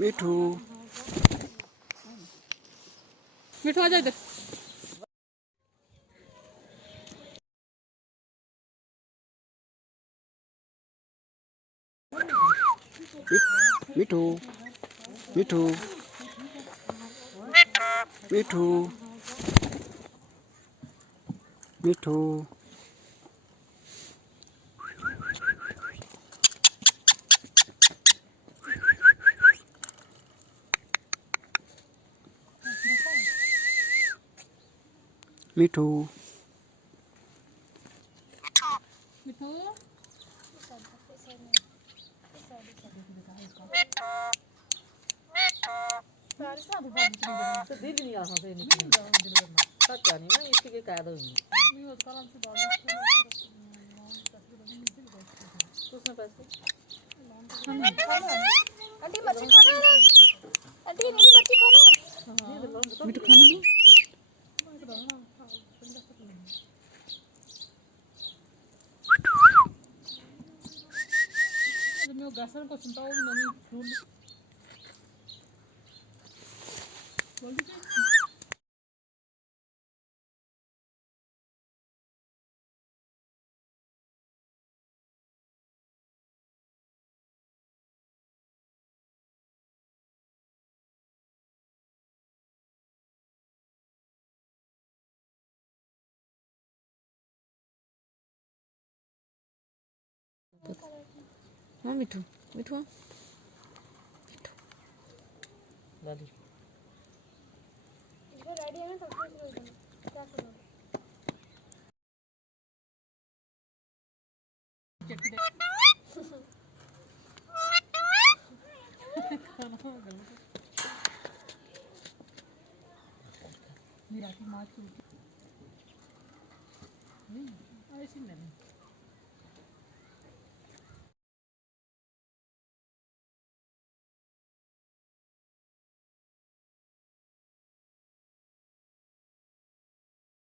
मिठू मिठू आ जा इधर। मिठू मिठू मिठू मिठू मिठू मिठू दीदी नहीं आ सकते नहीं सच्चा नहीं मैं इसी के कह दूंगी उसमें पैसे आंटी मच्छी खाना है आंटी मेरी मच्छी खाना है मिठू खाना दो। मैं गैसन को सुनता हूँ मम्मी फूल बोल दीजिए। हाँ मिठू मिठू दादी इसको रेडी है ना सब कुछ क्या करूं मेरा की माँ की ऐसी नहीं